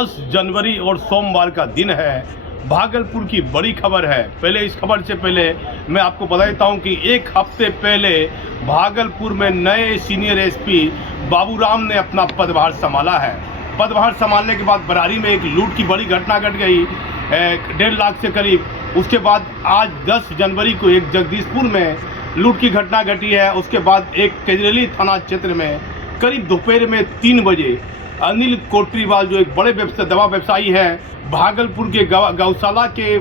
10 जनवरी और सोमवार का दिन है। भागलपुर की बड़ी खबर है। पहले इस खबर से पहले मैं आपको बता देता हूं कि एक हफ्ते पहले भागलपुर में नए सीनियर एसपी बाबूराम ने अपना पदभार संभाला है। पदभार संभालने के बाद बरारी में एक लूट की बड़ी घटना घट गई 1.5 लाख से करीब। उसके बाद आज 10 जनवरी को एक जगदीशपुर में लूट की घटना घटी है। उसके बाद एक केजरेली थाना क्षेत्र में करीब दोपहर में 3 बजे अनिल कोटरीवाल जो एक बड़े दवा व्यवसायी है, भागलपुर के गौशाला के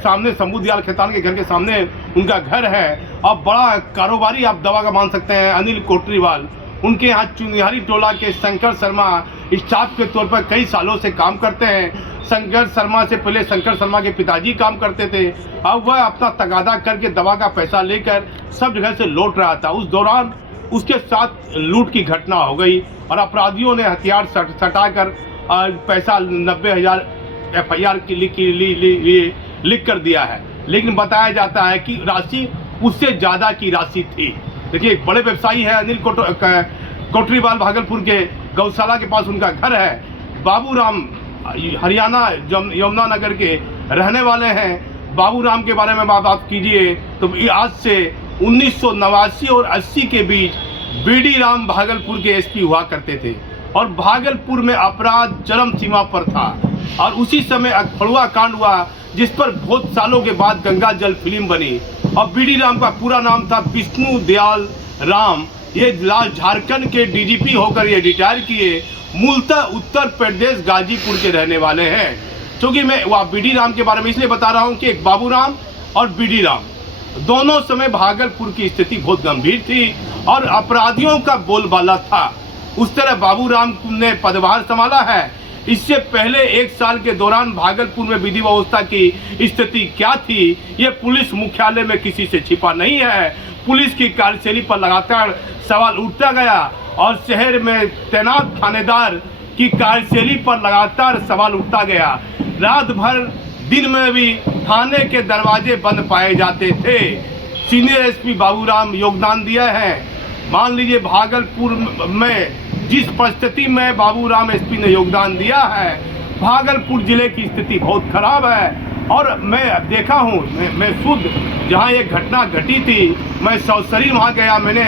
सामने शंभू दयाल खेतान के घर के सामने उनका घर है। अब बड़ा कारोबारी आप दवा का मान सकते हैं अनिल कोटरीवाल। उनके यहाँ चुनिहारी टोला के शंकर शर्मा स्टाफ के तौर पर कई सालों से काम करते हैं। शंकर शर्मा से पहले शंकर शर्मा के पिताजी काम करते थे। अब वह अपना तगादा करके दवा का पैसा लेकर सब जगह से लौट रहा था। उस दौरान उसके साथ लूट की घटना हो गई और अपराधियों ने हथियार सटाकर पैसा 90,000 FIR की लिख कर दिया है। लेकिन बताया जाता है कि राशि उससे ज़्यादा की राशि थी। देखिए, एक बड़े व्यवसायी है अनिल कोटरीवाल, भागलपुर के गौशाला के पास उनका घर है। बाबूराम हरियाणा यमुनानगर के रहने वाले हैं। बाबूराम के बारे में बात कीजिए तो आज से 1989 और 80 के बीच BD राम भागलपुर के SP हुआ करते थे और भागलपुर में अपराध चरम सीमा पर था। और उसी समय अखफड़ुआ कांड हुआ जिस पर बहुत सालों के बाद गंगा जल फिल्म बनी। और BD राम का पूरा नाम था विष्णु दयाल राम। ये झारखंड के DGP होकर ये रिटायर किए। मूलतः उत्तर प्रदेश गाजीपुर के रहने वाले हैं। क्योंकि मैं BD राम के बारे में इसलिए बता रहा हूँ कि एक बाबूराम और BD राम दोनों समय भागलपुर की स्थिति बहुत गंभीर थी और अपराधियों का बोलबाला था। उस तरह बाबूराम ने पदभार संभाला है। इससे पहले 1 साल के दौरान भागलपुर में विधि व्यवस्था की स्थिति क्या थी, ये पुलिस मुख्यालय में किसी से छिपा नहीं है। पुलिस की कार्यशैली पर लगातार सवाल उठता गया और शहर में तैनात थानेदार की कार्यशैली पर लगातार सवाल उठता गया। रात भर दिन में भी थाने के दरवाजे बंद पाए जाते थे। सीनियर SP बाबूराम योगदान दिया है। मान लीजिए भागलपुर में जिस परिस्थिति में बाबूराम SP ने योगदान दिया है, भागलपुर जिले की स्थिति बहुत खराब है। और मैं देखा हूँ, मैं खुद जहाँ ये घटना घटी थी, मैं सौसरी वहाँ गया। मैंने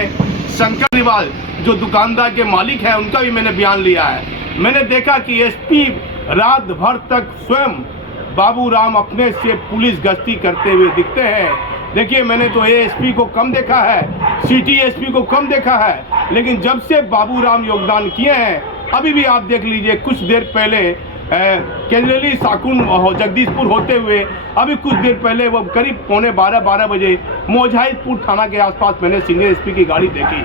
शंकर रिवाल जो दुकानदार के मालिक हैं उनका भी मैंने बयान लिया है। मैंने देखा कि SP रात भर तक स्वयं बाबूराम अपने से पुलिस गश्ती करते हुए दिखते हैं। देखिए, मैंने तो ASP को कम देखा है, सिटी SP को कम देखा है, लेकिन जब से बाबूराम योगदान किए हैं, अभी भी आप देख लीजिए, कुछ देर पहले केजरेली साकुन जगदीशपुर होते हुए अभी कुछ देर पहले वो करीब 11:45 बजे मोजाहिदपुर थाना के आसपास मैंने सीनियर SP की गाड़ी देखी।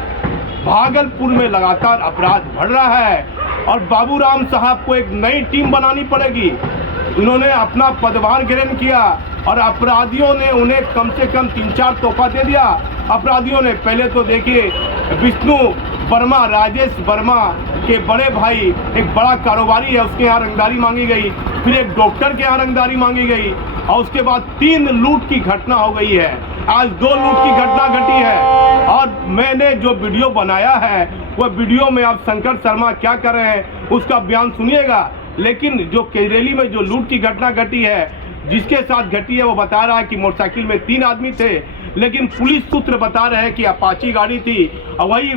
भागलपुर में लगातार अपराध बढ़ रहा है और बाबूराम साहब को एक नई टीम बनानी पड़ेगी। उन्होंने अपना पदभार ग्रहण किया और अपराधियों ने उन्हें कम से कम 3-4 तोहफा दे दिया। अपराधियों ने पहले तो देखिए, विष्णु वर्मा, राजेश वर्मा के बड़े भाई एक बड़ा कारोबारी है, उसके यहाँ रंगदारी मांगी गई। फिर एक डॉक्टर के यहाँ रंगदारी मांगी गई और उसके बाद 3 लूट की घटना हो गई है। आज 2 लूट की घटना घटी है और मैंने जो वीडियो बनाया है वह वीडियो में आप शंकर शर्मा क्या कर रहे हैं उसका बयान सुनिएगा। लेकिन जो केजरेली में जो लूट की घटना घटी है, जिसके साथ घटी है, वो बता रहा है कि मोटरसाइकिल में 3 आदमी थे। लेकिन पुलिस सूत्र बता रहे हैं कि अपाची गाड़ी थी और वही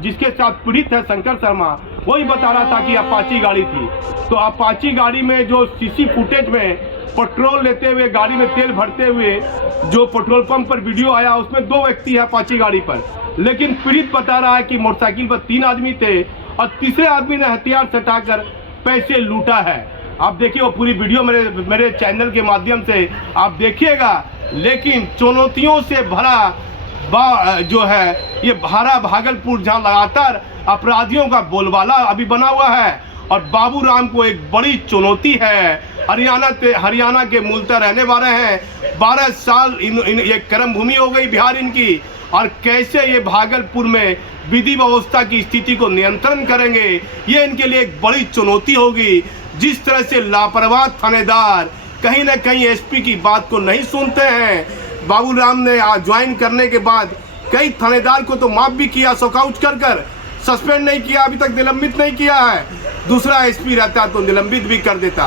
जिसके साथ पीड़ित है शंकर शर्मा, वही बता रहा था कि अपाची गाड़ी थी। तो अपाची गाड़ी में जो CC फुटेज में पेट्रोल लेते हुए, गाड़ी में तेल भरते हुए जो पेट्रोल पंप पर वीडियो आया, उसमें 2 व्यक्ति है अपाची गाड़ी पर। लेकिन पीड़ित बता रहा है कि मोटरसाइकिल पर 3 आदमी थे और तीसरे आदमी ने हथियार सटाकर पैसे लूटा है। आप देखिए, वो पूरी वीडियो मेरे चैनल के माध्यम से आप देखिएगा। लेकिन चुनौतियों से भरा जो है ये भरा भागलपुर, जहां लगातार अपराधियों का बोलबाला अभी बना हुआ है और बाबूराम को एक बड़ी चुनौती है। हरियाणा के मूलतः रहने वाले हैं। 12 साल ये कर्म भूमि हो गई बिहार इनकी, और कैसे ये भागलपुर में विधि व्यवस्था की स्थिति को नियंत्रण करेंगे, ये इनके लिए एक बड़ी चुनौती होगी। जिस तरह से लापरवाह थानेदार कहीं ना कहीं SP की बात को नहीं सुनते हैं। बाबूराम ने ज्वाइन करने के बाद कई थानेदार को तो माफ भी किया, सॉकआउट कर सस्पेंड नहीं किया, अभी तक निलंबित नहीं किया है। दूसरा एसपी रहता तो निलंबित भी कर देता।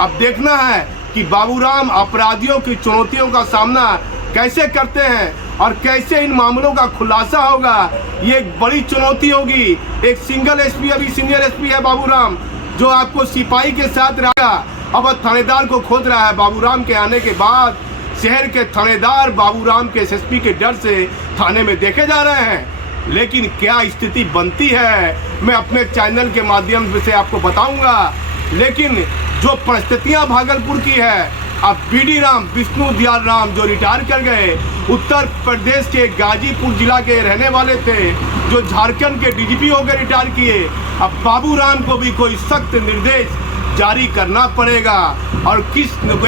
अब देखना है कि बाबूराम अपराधियों की चुनौतियों का सामना कैसे करते हैं और कैसे इन मामलों का खुलासा होगा। ये एक बड़ी चुनौती होगी। एक सिंगल एसपी, अभी सीनियर एसपी है बाबूराम, जो आपको सिपाही के साथ रहेगा, अब थानेदार को खोद रहा है। बाबूराम के आने के बाद शहर के थानेदार बाबूराम के एसएसपी के डर से थाने में देखे जा रहे हैं। लेकिन क्या स्थिति बनती है मैं अपने चैनल के माध्यम से आपको बताऊंगा। लेकिन जो परिस्थितियां भागलपुर की है, अब बीडी राम, विष्णु दयाल राम जो रिटायर कर गए, उत्तर प्रदेश के गाजीपुर जिला के रहने वाले थे, जो झारखंड के डीजीपी होकर रिटायर किए, अब बाबूराम को भी कोई सख्त निर्देश जारी करना पड़ेगा और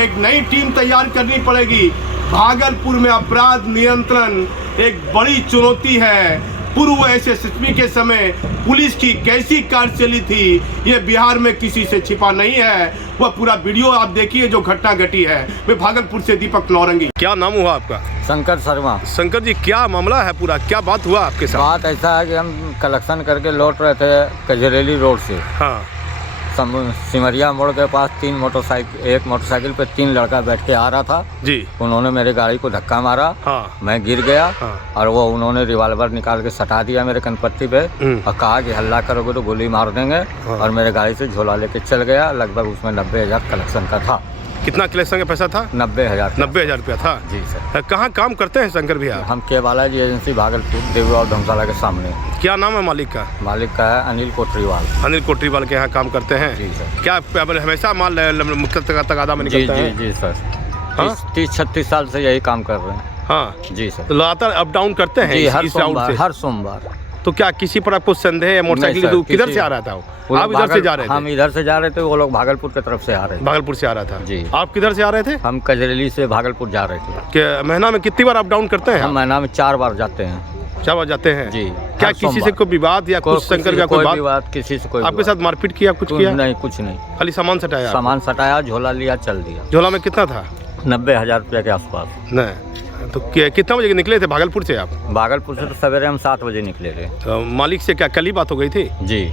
एक नई टीम तैयार करनी पड़ेगी। भागलपुर में अपराध नियंत्रण एक बड़ी चुनौती है। पूर्व एसएसपी के समय पुलिस की कैसी कार्यशैली थी, ये बिहार में किसी से छिपा नहीं है। वह पूरा वीडियो आप देखिए जो घटना घटी है। मैं भागलपुर से दीपक नौरंगी। क्या नाम हुआ आपका? शंकर शर्मा। शंकर जी, क्या मामला है पूरा, क्या बात हुआ आपके साथ? बात ऐसा है कि हम कलेक्शन करके लौट रहे थे कजरेली रोड से। हाँ। सिमरिया मोड़ के पास एक मोटरसाइकिल पे 3 लड़का बैठ के आ रहा था जी। उन्होंने मेरी गाड़ी को धक्का मारा। हाँ। मैं गिर गया। हाँ। और वो उन्होंने रिवॉल्वर निकाल के सटा दिया मेरे कनपट्टी पे और कहा कि हल्ला करोगे तो गोली मार देंगे। हाँ। और मेरे गाड़ी से झोला लेके चल गया। लगभग उसमें 90,000 कलेक्शन का था। कितना कलेक्शन का पैसा था? 90,000। 90,000 रुपया था जी सर। कहाँ काम करते हैं शंकर भैया? हम केवाला जी एजेंसी भागलपुर देवराव धर्मशाला के सामने। क्या नाम है मालिक का? मालिक का है अनिल कोटरीवाल। अनिल कोटरीवाल के यहाँ काम करते हैं? जी सर। क्या हमेशा माल मुख्य तगादा में निकलता है? जी सर। हाँ? 30-36 साल से यही काम कर रहे हैं। हाँ जी सर। तो लगातार अप डाउन करते हैं? जी, इस हर राउट से? हर सोमवार। तो क्या किसी पर आपको संदेह है? मोटरसाइकिल तो किधर से आ रहा था वो? आप इधर से जा रहे थे? हम इधर से जा रहे थे, वो लोग भागलपुर की तरफ से आ रहे थे। भागलपुर से आ रहा था जी। आप किधर से आ रहे थे? हम कजरेली से भागलपुर जा रहे थे। क्या महीना में कितनी बार अप डाउन करते हैं? हम महीना में 4 बार जाते हैं। 4 बार जाते हैं जी। क्या किसी से कोई विवाद या कुछ शंकर का कोई बात? किसी से कोई आपके साथ मारपीट किया, कुछ किया? नहीं, कुछ नहीं। खाली सामान सटाया? सामान सटाया, झोला लिया, चल दिया। झोला में कितना था? 90,000 रुपया के आसपास। नहीं तो कितना बजे निकले थे भागलपुर से आप? भागलपुर से तो सवेरे हम 7 बजे निकले थे। तो मालिक से क्या कल ही बात हो गई थी? जी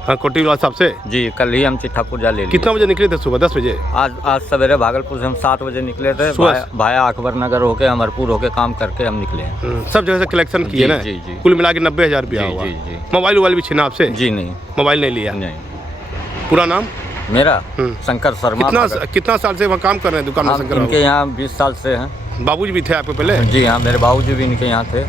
हाँ, कोटरीवाल साहब से? जी, कल ही हम चिट्ठा पुर्जा ले लिए। कितना बजे निकले थे? सुबह 10 बजे? आज सवेरे भागलपुर से हम 7 बजे निकले थे। भाया अकबर नगर होके, अमरपुर होके काम करके हम निकले। सब जगह से कलेक्शन किए ना? जी जी। कुल मिला के 90,000 रुपया हुआ। जी जी। मोबाइल भी छीना आपसे? जी नहीं, मोबाइल नहीं लिया? नहीं। पूरा नाम? मेरा शंकर शर्मा। कितना साल से वहाँ काम कर रहे हैं दुकान में शंकर? इनके यहाँ 20 साल से हैं। बाबूजी भी थे आपके पहले? जी हाँ, मेरे बाबूजी भी इनके यहाँ थे।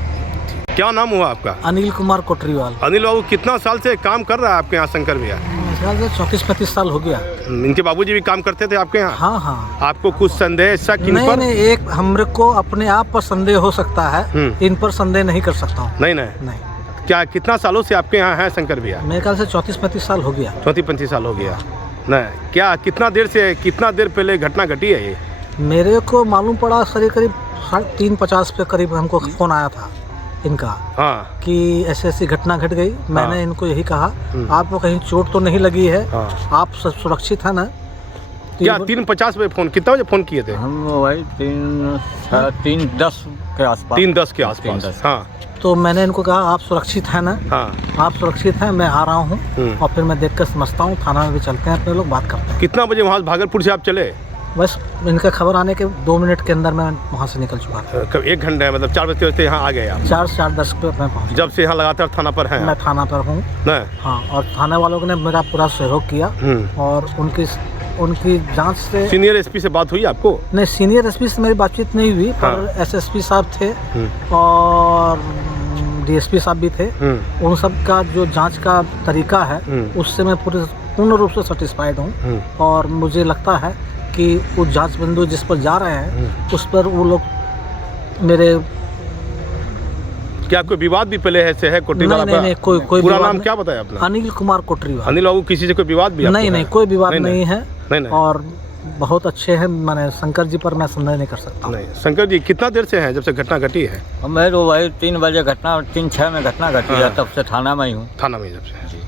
क्या नाम हुआ आपका? अनिल कुमार कोटरीवाल। अनिल बाबू, कितना साल से काम कर रहा है आपके यहाँ शंकर भैया? 34-35 साल हो गया। इनके बाबूजी भी काम करते थे आपके यहाँ? हाँ हाँ। आपको कुछ संदेह शक इन पर? नहीं, एक हमरे को अपने आप पर संदेह हो सकता है, इन पर संदेह नहीं कर सकता हूँ। नहीं। क्या कितना सालों से आपके यहाँ है शंकर भैया? मेरे ख्याल से 34-35 साल हो गया। 34-35 साल हो गया। नहीं, क्या कितना देर पहले घटना घटी है ये? मेरे को मालूम पड़ा करीब 3:50 पे करीब हमको फ़ोन आया था इनका। हाँ। कि ऐसी घटना घट गई। मैंने इनको यही कहा, आपको कहीं चोट तो नहीं लगी है? हाँ। आप सुरक्षित है ना? क्या 3:50 पे फ़ोन, कितना बजे फ़ोन किए थे? हम वही 3:10 के आसपास। 3:10 के आसपास। हाँ। तो मैंने इनको कहा, आप सुरक्षित हैं ना? हाँ। आप सुरक्षित हैं, मैं आ रहा हूँ और फिर मैं देखकर समझता हूँ। थाना में भी चलते हैं, अपने लोग बात करते हैं। कितना बजे वहाँ भागलपुर से आप चले? बस इनका खबर आने के 2 मिनट के अंदर मैं वहाँ से निकल चुका था। कब 1 घंटे मतलब 4 बजे यहाँ आ गए आप? 4:10 पे मैं पहुँचा। जब से यहाँ लगातार थाना पर हैं? मैं थाना पर हूँ। हाँ, और थाने वालों ने मेरा पूरा सहयोग किया और उनकी जांच से। सीनियर एसपी से बात हुई आपको? नहीं, सीनियर एसपी से मेरी बातचीत नहीं हुई। हाँ। पर एसएसपी साहब थे और डीएसपी साहब भी थे। उन सब का जो जांच का तरीका है उससे मैं पूर्ण रूप से सेटिस्फाइड हूँ। और मुझे लगता है कि वो जांच बिंदु जिस पर जा रहे हैं उस पर वो लोग मेरे। क्या कोई विवाद भी पहले ऐसे है कोटरीवाल? नहीं, कोई पूरा नाम क्या बताया अपना? अनिल कुमार कोटरीवाल। अनिल बाबू, किसी से कोई विवाद भी? नहीं, कोई विवाद नहीं है। नहीं। और बहुत अच्छे हैं। मैंने शंकर जी पर मैं संदेह नहीं कर सकता। नहीं। शंकर जी, कितना देर से हैं जब से घटना घटी है? मैं तो वही 3 बजे 3:06 में घटना घटी है, तब से थाना में ही हूँ। थाना में जब से?